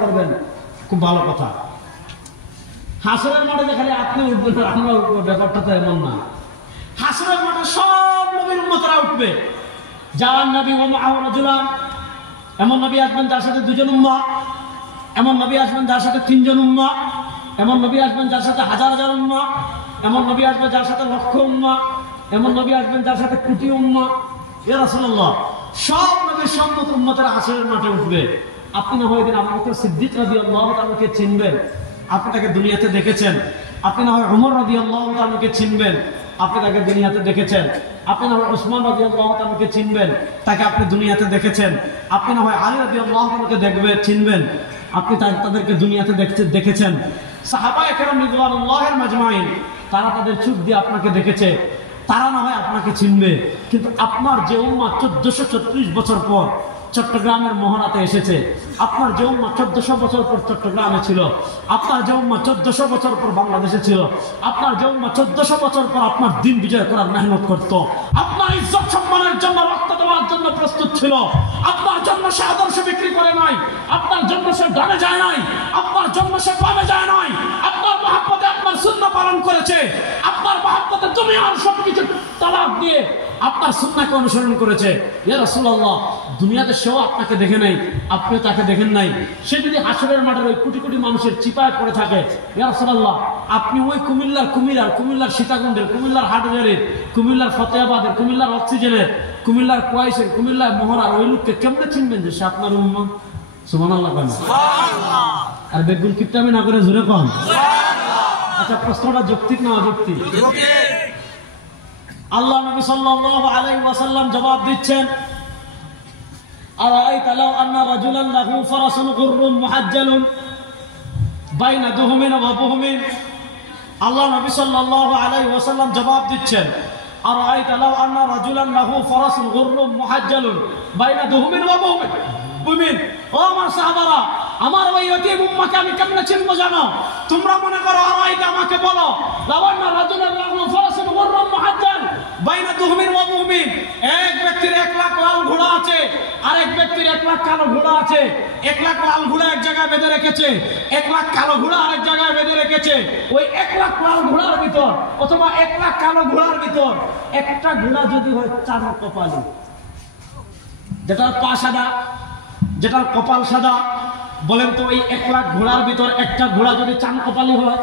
করবেন, খুব ভালো কথা। হাসরের মাঠে যে খালি আপনি উঠবেন আর আমরা উঠবো, ব্যাপারটা তো এমন না। হাসরের মাঠে সব নবীর উম্মতরা উঠবে। যার নবী ওয়া মাআহু রাজুলান, এমন নবী আসবেন যার সাথে দুজন উম্মাহ, এমন নবী আসবেন যার সাথে তিনজন উম্মাহ, এমন নবী আসবেন যার সাথে হাজার হাজার উম্মাহ, এমন নবী আসবে যার সাথে লক্ষ উম্মাহ, এমন নবী আসবেন যার সাথে কোটি উম্মাহ। ইয়া রাসূলুল্লাহ, সব নবীর সম্মত উম্মতেরা হাসরের মাঠে উঠবে। আপনি না হয় দিন আবু বকর সিদ্দিক রাদিয়াল্লাহু তাআলাকে চিনবেন, আপনি তাকে দুনিয়াতে দেখেছেন। আপনি না হয় ওমর রাদিয়াল্লাহু তাআলাকে চিনবেন, আপনি তাকে দুনিয়াতে দেখেছেন। আপনি না হয় ওসমান রাদিয়াল্লাহু তাআলাকে চিনবেন, তাকে আপনি দুনিয়াতে দেখেছেন। আপনি না হয় আলী রাদিয়াল্লাহু তাআলাকে দেখবেন, চিনবেন, আপনি তাদেরকে দুনিয়াতে দেখেছেন। সাহাবায়ে কেরাম রিদওয়ানুল্লাহিল মাজমাইন, তারা তাদের চোখ দিয়ে আপনাকে দেখেছে। তারা না হয় আপনাকে চিনবে, কিন্তু আপনার যে উম্মাহ 1436 বছর পর চট্টগ্রামের মহড়াতে এসেছে, আপনার যে উম্মাহ 1400 বছর পর চট্টগ্রামে ছিল, আপনার যে উম্মাহ 1400 বছর পর বাংলাদেশে ছিল, আপনার যে উম্মাহ 1400 বছর পর আপনার দিন বিজয় করার মেহনত করত, আপনার ইজ্জত সম্মানের জন্য রক্ত দেওয়ার জন্য প্রস্তুত ছিল, আপনার জন্য সে আদর্শ বিক্রি করে নাই, আপনার জন্য সে ডানে যায় নাই, আপনার জন্য সে বামে যায় নাই, আপনার মহব্বতে আপনার সুন্নাহ পালন করেছে, আপনার মহব্বতে দুনিয়ার সবকিছু তালাক দিয়ে আপনার সুন্নাহকে অনুসরণ করেছে। ইয়া রাসূলুল্লাহ, দুনিয়াতে সেও আপনাকে দেখে নাই, আপনিও তাকে দেখেন নাই। সে যদি হাসরের মাঠের ওই কোটি কোটি মানুষের চিপায় পড়ে থাকে, ইয়া রাসূলুল্লাহ, আপনি ওই কুমিল্লার সীতাকুণ্ডের, কুমিল্লার হাটহাজারীর, কুমিল্লার ফতেহাবাদের, কুমিল্লার অক্সিজেনের, কুমিল্লার কোয়াইশের, কুমিল্লার মহড়ার ওই লোককে কেমনে চিনবেন যে সে আপনার উম্মাহ? সুবহানাল্লাহ। আর বেগুন কিপটামি না করে জোরে কন। আচ্ছা, প্রশ্নটা যৌক্তিক না অযৌক্তিক? আল্লাহ নবী সাল্লাল্লাহু আলাইহি ওয়াসাল্লাম জবাব দিচ্ছেন, আরাআইতা লাউ আন্না রাজুলান লাহু ফারাসুন গুররুন মুহাজ্জালুন বাইনা দুহুমিন ওয়া বুহুমিন। আল্লাহ নবী সাল্লাল্লাহু আলাইহি ওয়াসাল্লাম জবাব দিচ্ছেন, আরাআইতা লাউ আন্না রাজুলান লাহু ফারাসুন গুররুন মুহাজ্জালুন বাইনা দুহুমিন ওয়া বুহুমিন। ও আমার সাহাবারা, আমার ওই ইতিম উম্মাহকে আমি কেমনে চিনব জানো? তোমরা মনে করো আরাআইতা, আমাকে বলো, লাউ আন্না রাজুলান লাহু ফারাসুন গুররুন মুহাজ্জাল বাইনা দুহুমিন ওয়া বুহুমিন। এক ব্যক্তির 1 লাখ লাল ঘোড়া আছে, আর এক ব্যক্তির 1 লাখ কালো ঘোড়া আছে। 1 লাখ লাল ঘোড়া এক জায়গায় বেঁধে রেখেছে, 1 লাখ কালো ঘোড়া আরেক জায়গায় বেঁধে রেখেছে। ওই 1 লাখ লাল ঘোড়ার ভিতর অথবা 1 লাখ কালো ঘোড়ার ভিতর একটা ঘোড়া যদি হয় চার কপালি, যেটার পা সাদা, যেটার কপাল সাদা, বলেন তো এই 1 লাখ ঘোড়ার ভিতর একটা ঘোড়া যদি চান কপালি হয়,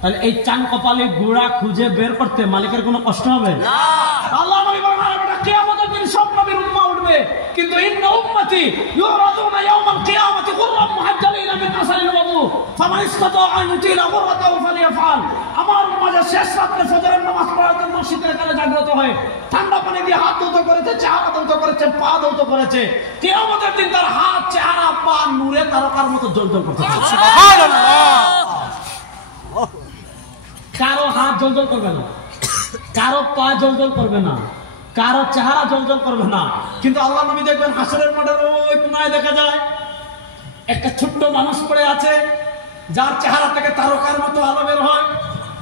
তাহলে এই চান কপালি ঘোড়া খুঁজে বের করতে মালিকের কোনো কষ্ট হবে না? আল্লাহ নবী বলেন, এটা কিয়ামতের দিন সব নবীর উম্মাহ উঠবে, কিন্তু ইন্না উম্মতি ইউরাদুনা ইয়াওমাল কিয়ামাতি গুররাম মুহাজ্জালিনা মিন আসারিল ওযু ফামান ইসতাতা আন ইউতিলা গুররাতাহু ফালিয়াফআল। আমার উম্মাহ যে শেষ রাতে ফজরের নামাজ পড়ার জন্য শীতের কালে জাগ্রত হয়ে ঠান্ডা পানি দিয়ে হাত ধৌত করেছে, চেহারা ধৌত করেছে, পা ধৌত করেছে, কিয়ামতের দিন তার হাত, চেহারা, পা নূরে তারকার মতো জ্বলজ্বল করতে থাকবে। সুবহানাল্লাহ। কারো হাত জ্বলজ্বল করবে না, কারো পা জ্বলজ্বল করবে না, কারো চেহারা জ্বলজ্বল করবে না, কিন্তু আল্লাহ নবী দেখবেন হাসরের মাঠের ওই কোনায় দেখা যায় একটা ছোট্ট মানুষ পড়ে আছে, যার চেহারা থেকে তারকার মতো আলো বের হয়,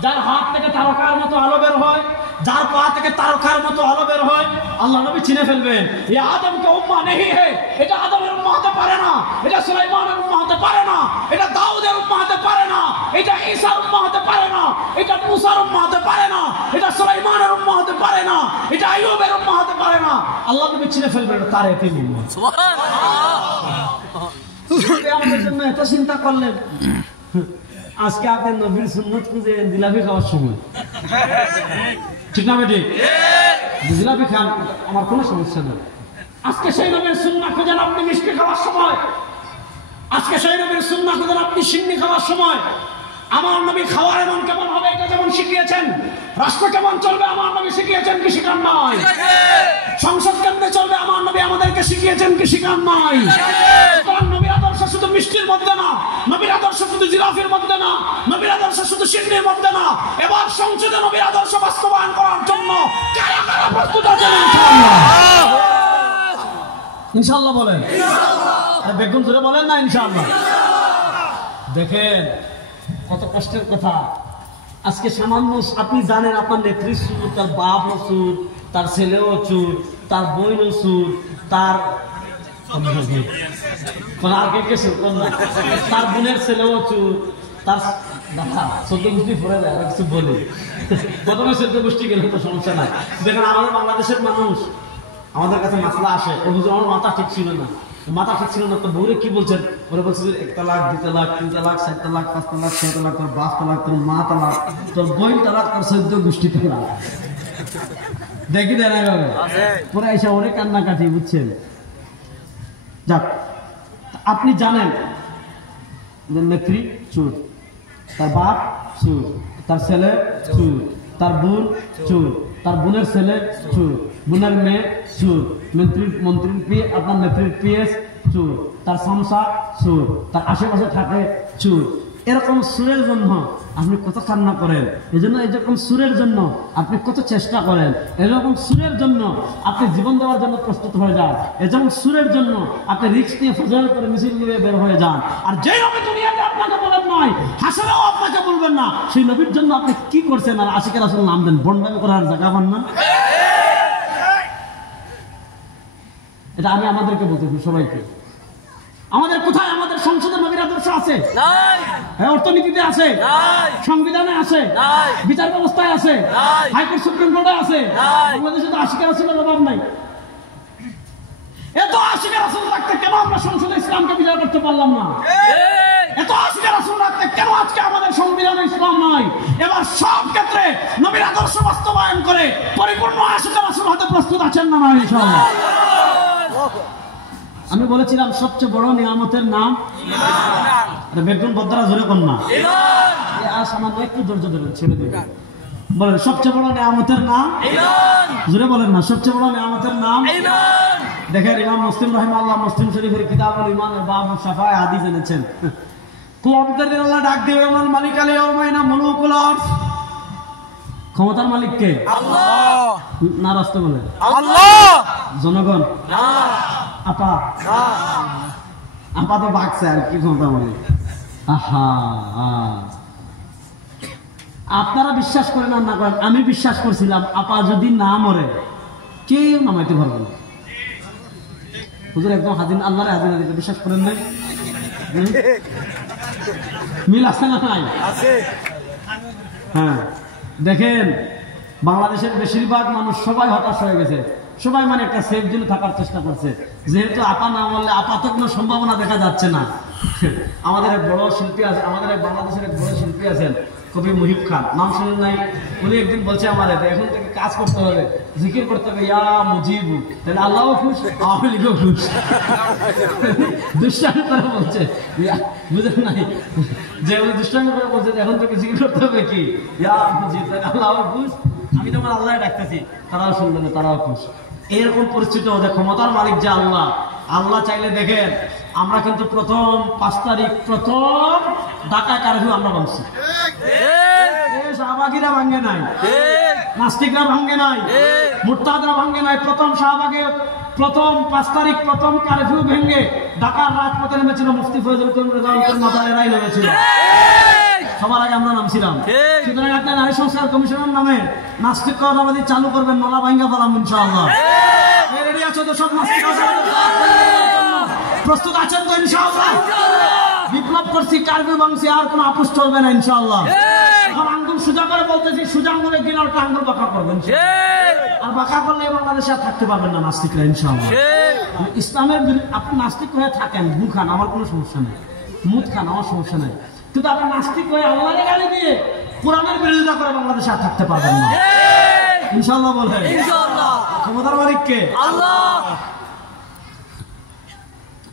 যার হাত থেকে তারকার মতো আলো বের হয়, যার পা থেকে তারকার মতো আলো বের হয়। আল্লাহ নবী চিনে ফেলবেন, এই আদম কে উম্মাহ নেহি হে, এটা আদমের উম্মাহ হতে পারে না, এটা সুলাইমানের উম্মাহ হতে পারে না, এটা দাউদের উম্মাহ হতে পারে না, এটা ঈসার উম্মাহ হতে পারে না, এটা মুসার উম্মাহ হতে পারে না, এটা সুলাইমানের উম্মাহ হতে পারে না, এটা আইয়ুবের উম্মাহ হতে পারে না। আল্লাহ নবী চিনে ফেলবেন এটা তার এতিম উম্মাহ। সুবহানাল্লাহ। আমাদের জন্য এত চিন্তা করলেন, আজকে আপনি নবীর সুন্নত খুঁজে জিলাপি খাওয়ার সময়, ঠিক না বেটি? জিলাপি খান, আমার কোনো সমস্যা নেই। আজকে সেই নবীর সুন্নাহ খুঁজেন আপনি মিষ্টি খাওয়ার সময়, আজকে সেই নবীর সুন্নাহ খুঁজেন আপনি সিন্নি খাওয়ার সময়। আমার নবী খাওয়ার এমন কেমন হবে এটা যেমন শিখিয়েছেন, রাষ্ট্র কেমন চলবে আমার নবী শিখিয়েছেন কি শিখান নাই? সংসদ কেমনে চলবে আমার নবী আমাদেরকে শিখিয়েছেন কি শিখান নাই? নবীর আদর্শ শুধু মিষ্টির মধ্যে না, নবীর আদর্শ শুধু জিলাফির মধ্যে না, নবীর আদর্শ শুধু সিন্নির মধ্যে না। এবার সংসদে নবীর আদর্শ বাস্তবায়ন করার জন্য কারা কারা প্রস্তুত আছেন? ইনশাআল্লাহ বলেন, বেগুন ধরে বলেন না ইনশাআল্লাহ। দেখেন কত কষ্টের কথা। আজকে সামান্য আপনি জানেন আপনার নেত্রী সুর, তার বাপও সুর, তার ছেলেও চুর, তার বোনও সুর, তার কোন আর কে চুর কোন না, তার বোনের ছেলেও চুর, তার দেখা 14 গোষ্ঠী পরে যায়। আর কিছু বলি, প্রথমে 14 গোষ্ঠী গেলে তো সমস্যা নাই। দেখেন আমাদের বাংলাদেশের মানুষ আমাদের কাছে মাসলা আসে, ও হুজুর আমার মাথা ঠিক ছিল না, মাথা ঠিক ছিল না, তো বউরে কি বলছেন? ওরা বলছে যে 1 তালাক, 2 তালাক, 3 তালাক, 4 তালাক, 5 তালাক, 6 তালাক, তোর বাপ তালাক, তোর মা তালাক, তোর বোন তালাক, তোর 14 গোষ্ঠী তালাক। দেখি দেয় না পরে এসে অনেক কান্নাকাটি, বুঝছেন? যাক, আপনি জানেন নেত্রী চুর, তার বাপ চুর, তার ছেলে চুর, তার বোন চুর, তার বোনের ছেলে চুর, বোনের মেয়ে চুর, মন্ত্রীর পিয়ে আপনার নেত্রীর পিএস চুর, তার সংসার চুর, তার আশেপাশে থাকে চুর। এরকম সুরের জন্য আপনি কত কান্না করেন, এজন্য এরকম সুরের জন্য আপনি কত চেষ্টা করেন, এরকম সুরের জন্য আপনি জীবন দেওয়ার জন্য প্রস্তুত হয়ে যান, এরকম সুরের জন্য আপনি রিস্ক নিয়ে ফজল করে মিছিল নিয়ে বের হয়ে যান। আর যেই নবী দুনিয়াতে আপনাকে বলেন নয়, হাসরেও আপনাকে বলবেন না, সেই নবীর জন্য আপনি কি করছেন? আর আশিকে রাসূল নাম দেন, বন্ডামি করার জায়গা পান না। এটা আমি আমাদেরকে বলতেছি, সবাইকে। আমাদের কোথায় আমাদের সংসদে নবীর আদর্শ আছে? অর্থনীতিতে আছে, সংবিধানে আছে, বিচার ব্যবস্থায় আছে, হাইকোর্ট সুপ্রিম কোর্টে আছে। বাংলাদেশে তো আশিকে রাসূলের অভাব নাই। এত আশিকে রাসূল রাখতে কেন আমরা সংসদে ইসলামকে বিচার করতে পারলাম না? এত আশিকে রাসূল রাখতে কেন আজকে আমাদের সংবিধানে ইসলাম নাই? এবার সব ক্ষেত্রে নবীর আদর্শ বাস্তবায়ন করে পরিপূর্ণ আশিকে রাসূল হতে প্রস্তুত আছেন না? ইনশাআল্লাহ। আমি বলেছিলাম সবচেয়ে বড় নিয়ামতের নাম ঈমান। বেগুন বদ্রা জোরে কোন না, আর সামান্য একটু ধৈর্য ধরেন, ছেড়ে দেবেন। বলেন সবচেয়ে বড় নিয়ামতের নাম ঈমান। জোরে বলেন না, সবচেয়ে বড় নিয়ামতের নাম ঈমান। দেখেন ইমাম মুসলিম রাহিমাহুল্লাহ মুসলিম শরীফের কিতাবুল ঈমানের বাব শাফায়ে হাদিস এনেছেন। কিয়ামতের দিন আল্লাহ ডাক দিবে, মালিক আল ইয়াউমাইনা মুলুকুল আরশ। ক্ষমতার মালিক কে? আল্লাহ। না রাস্তা বলেন আল্লাহ। জনগণ না, আপা আপা তো বাকছে, আর কি ক্ষমতা মালিক? আহা, আপনারা বিশ্বাস করেন আর না করেন, আমি বিশ্বাস করছিলাম আপা যদি না মরে কেউ নামাইতে পারবে না। হুজুর একদম হাজির, আল্লাহরে হাজির দিতে বিশ্বাস করেন নাই? মিল আছে না নাই? হ্যাঁ, দেখেন বাংলাদেশের বেশিরভাগ মানুষ সবাই হতাশ হয়ে গেছে, সবাই মানে একটা সেফ জোনে থাকার চেষ্টা করছে। যেহেতু আপা না বললে আপাতত কোনো সম্ভাবনা দেখা যাচ্ছে না। আমাদের এক বড় শিল্পী আছে, আমাদের এক বাংলাদেশের এক বড় শিল্পী আছেন কবি মুহিব খান, নাম শুনেন নাই? উনি একদিন বলছে আমাদের এখন থেকে কাজ করতে হবে, জিকির করতে হবে, ইয়া মুজিবু, তাহলে আল্লাহও খুশ, আওয়ামী লীগও খুশ। দুষ্টামি করে বলছে, বুঝেন নাই? যে উনি দুষ্টামি করে বলছে এখন থেকে জিকির করতে হবে কি ইয়া মুজিব, তাহলে আল্লাহও খুশ, আমি তোমার আল্লাহ ডাকতেছি, তারাও শুনবে না, তারাও খুশ। এরকম পরিস্থিতি ওদের, ক্ষমতার মালিক যে আল্লাহ। আল্লাহ চাইলে দেখেন আমরা কিন্তু প্রথম 5 তারিখ প্রথম ঢাকা কারফিউ আমরা ভাঙছি। শাহবাগীরা ভাঙ্গে নাই, নাস্তিকরা ভাঙ্গে নাই, মুরতাদরা ভাঙ্গে নাই। প্রথম শাহবাগে প্রথম 5 তারিখ প্রথম কারফিউ ভেঙে ঢাকার রাজপথে নেমেছিল মুফতি ফয়জুল করিম রেজাউল মাথায় এরাই নেমেছিল। সবার আগে আমরা নামছিলাম। সুতরাং আপনার নারী সংস্কার কমিশনের নামে নাস্তিক কথাবাদী চালু করবেন, মালা ভাঙ্গা পালাম ইনশাআল্লাহ। রেডি আছো তো সব নাস্তিক? প্রস্তুত আছেন তো ইনশাআল্লাহ? বিপ্লব করছি, কারফিউ ভাঙছি, আর কোনো আপোষ চলবে না ইনশাআল্লাহ। এখন আঙ্গুল সোজা করে বলতেছি, সোজা আঙ্গুলে দিন আর আঙ্গুল বাঁকা করবেন, আর বাঁকা করলে বাংলাদেশে আর থাকতে পারবেন না নাস্তিকরা ইনশাআল্লাহ। ইসলামের আপনি নাস্তিক হয়ে থাকেন, গু খান, আমার কোনো সমস্যা নেই, মুদ খান, আমার সমস্যা নেই, কিন্তু আপনি নাস্তিক হয়ে আল্লাহরে গালি দিয়ে কোরআনের বিরোধিতা করে বাংলাদেশে আর থাকতে পারবেন না ইনশাআল্লাহ। বলেন ইনশাআল্লাহ। ক্ষমতার মালিক কে? আল্লাহ।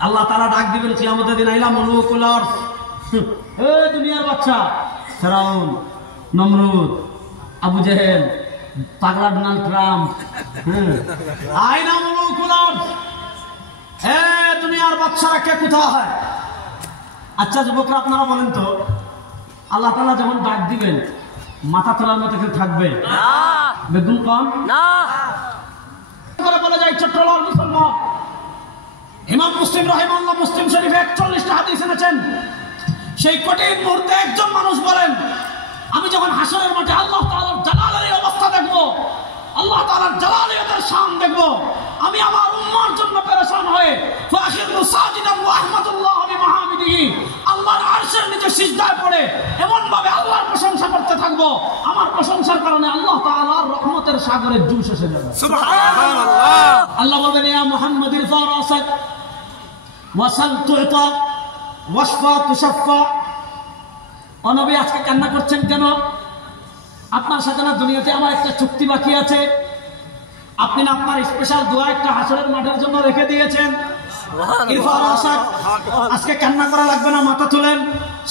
আল্লাহ তাআলা ডাক দিবেন কিয়ামতের দিন, আইলা মুলুকুল আরশ, হে দুনিয়ার বাচ্চা, ফেরাউন, নমরুদ, আবু জেহেল, পাগলা ডোনাল্ড ট্রাম্প, আইনা মুলুকুল আরশ, হে দুনিয়ার বাচ্চারা কে কোথায়? আচ্ছা যুবকরা আপনারা বলেন তো, আল্লাহ তাআলা যখন ডাক দিবেন মাথা তোলার মতো কেউ থাকবে না? বেগুন কম না করে বলে যায় চট্টলার মুসলমান। ইমাম মুসলিম রাহিমাহুল্লাহ মুসলিম শরীফে 41টা হাদিস এনেছেন। সেই কঠিন মুহূর্তে একজন মানুষ বলেন, আমি যখন হাসরের মাঠে আল্লাহ তাআলার জালালের অবস্থা দেখব, আল্লাহ তাআলার জালালিয়াতের শান দেখব, আমি আমার উম্মার জন্য পেরেশান হয়ে ফাখিরু সাজিদান ওয়া আহমাদুল্লাহ বিমাহামিদিহি, আল্লাহর আরশের নিচে সিজদায় পড়ে এমন ভাবে আল্লাহর প্রশংসা করতে থাকবো, আমার প্রশংসার কারণে আল্লাহ তাআলার রহমতের সাগরে জুস এসে যাবে। সুবহানাল্লাহ। আল্লাহ বলেন ইয়া মুহাম্মাদির ফারাসাক ওয়াসাল তুতা ওয়াশফা তুশাফা। ও নবী, আজকে কান্না করছেন কেন? আপনার সাথে না দুনিয়াতে আমার একটা চুক্তি বাকি আছে। আপনি না আপনার স্পেশাল দোয়া একটা হাসরের মাঠের জন্য রেখে দিয়েছেন। আজকে কান্না করা লাগবে না, মাথা তোলেন।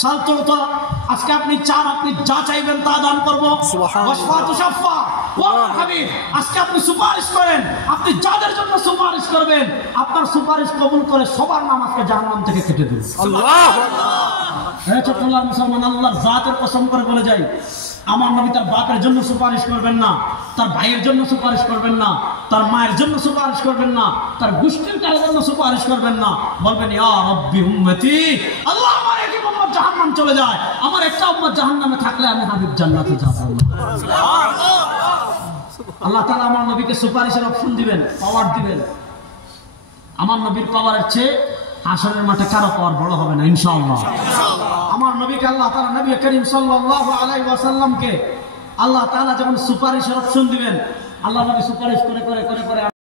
সালতুতা, আজকে আপনি চান, আপনি যা চাইবেন তা দান করবো। আজকে আপনি সুপারিশ করেন, আপনি যাদের জন্য সুপারিশ করবেন আপনার সুপারিশ কবুল করে সবার নাম আজকে জাহান্নাম থেকে কেটে দিন। ছোট্টলার মুসলমান, আল্লাহর জাতের কসম করে বলে যাই, আমার নবী তার বাপের জন্য সুপারিশ করবেন না, তার ভাইয়ের জন্য সুপারিশ করবেন না, তার মায়ের জন্য সুপারিশ করবেন না, তার গোষ্ঠীর কারোর জন্য সুপারিশ করবেন না। বলবেন ইয়া রাব্বি উম্মতি, আল্লাহ আমার এক উম্মত জাহান্নাম চলে যায়, আমার একটা উম্মত জাহান্নামে থাকলে আমি হাবিব জান্নাতে যাব। আল্লাহ তাআলা আমার নবীকে সুপারিশের অপশন দিবেন, পাওয়ার দিবেন। আমার নবীর পাওয়ারের চেয়ে হাসরের মাঠে কারো পাওয়ার বড় হবে না ইনশাআল্লাহ। আমার নবীকে আল্লাহ তাআলা, নবী করিম সাল্লাল্লাহু আলাইহি ওয়াসাল্লামকে আল্লাহ তাআলা যখন সুপারিশের অপশন দিবেন, আল্লাহ নবী সুপারিশ করে করে করে করে